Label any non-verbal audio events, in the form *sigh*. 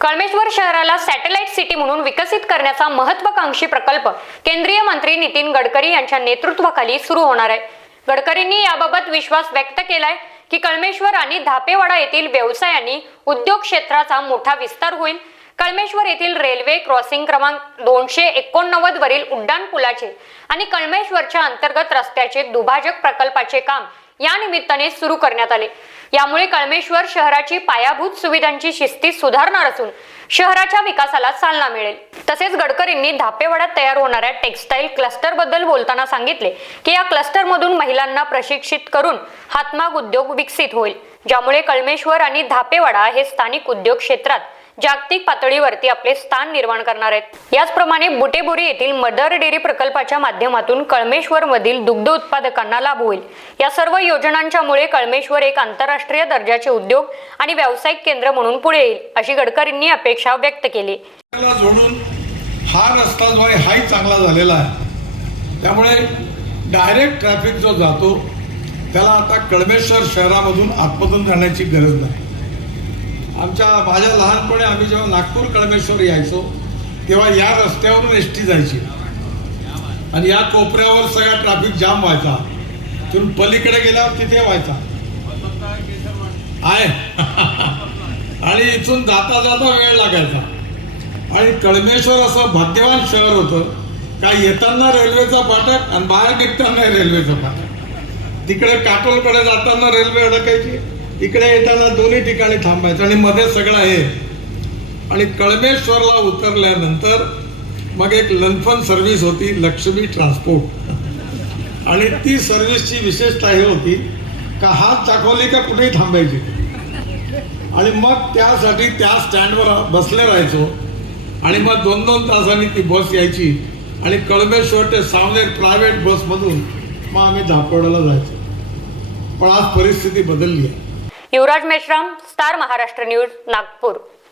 कळमेश्वर शहराला satellite city म्हणून विकसित करण्याचा महत्वाकांक्षी प्रकल्प केंद्रीय मंत्री नितीन गडकरी यांच्या नेतृत्वाखाली सुरू होणार आहे. गडकरींनी याबाबत विश्वास व्यक्त केलाय की कळमेश्वर आणि धापेवाडा येथील व्यवसायांनी उद्योग क्षेत्राचा मोठा विस्तार होईल. कळमेश्वर येथील रेल्वे क्रॉसिंग क्रमांक दोनशे एकोणनव्वद वरील उड्डाण पुलाचे आणि कळमेश्वरच्या अंतर्गत रस्त्याचे दुभाजक प्रकल्पाचे काम या निमित्ताने सुरू करण्यात आले. यामुळे कळमेश्वर शहराची पायाभूत सुविधांची शिस्ती सुधारणार असून शहराच्या विकासाला चालना मिळेल. तसेच गडकरींनी धापेवाड्यात तयार होणाऱ्या टेक्स्टाईल क्लस्टरबद्दल बोलताना सांगितले की या क्लस्टर मधून महिलांना प्रशिक्षित करून हातमाग उद्योग विकसित होईल ज्यामुळे कळमेश्वर आणि धापेवाडा हे स्थानिक उद्योग क्षेत्रात जागतिक पातळीवरती आपले स्थान निर्माण करणार आहेत. याचप्रमाणे बुटेबोरी येथील मदर डेअरी प्रकल्पाच्या माध्यमातून कळमेश्वर मधील दुग्ध उत्पादकांना लाभ होईल. या सर्व योजनांच्या मुळे कळमेश्वर एक आंतरराष्ट्रीय दर्जाचे उद्योग आणि व्यावसायिक केंद्र म्हणून पुढे येईल अशी गडकरींनी अपेक्षा व्यक्त केली. हा रस्ता जो आहे हाही चांगला झालेला आहे. त्यामुळे डायरेक्ट ट्रॅफिक जो जातो त्याला आता कळमेश्वर शहरामधून आतमधून जाण्याची गरज नाही. आमच्या माझ्या लहानपणी आम्ही जेव्हा नागपूर कळमेश्वर यायचो तेव्हा या रस्त्यावरून एस टी जायची. आणि या कोपऱ्यावर सगळा ट्रॅफिक जाम व्हायचा. तिथून पलीकडे गेल्यावर तिथे व्हायचा. आहे. *laughs* आणि इथून जाता जाता वेळ लागायचा. आणि कळमेश्वर असं भाग्यवान शहर होतं. का येताना रेल्वेचा फाटक आणि बाहेर निघताना रेल्वेचा फाटक. तिकडे काटोलकडे जाताना रेल्वे अडकायची. इकडे येताना दोन्ही ठिकाणी थांबायचं आणि मध्ये सगळं आहे. आणि कळमेश्वरला उतरल्यानंतर मग एक लंफन सर्व्हिस होती लक्ष्मी ट्रान्सपोर्ट आणि ती सर्व्हिसची विशेषता ही होती का हात दाखवली का कुठेही थांबायची. आणि मग त्यासाठी त्या स्टँडवर बसले राहायचो. आणि मग दोन दोन तासांनी ती बस यायची. आणि कळमेश्वर ते सावनेर प्रायव्हेट बसमधून मग आम्ही धापवड्याला जायचो. पण आज परिस्थिती बदलली आहे. Yuvraj Meshram star Maharashtra news Nagpur.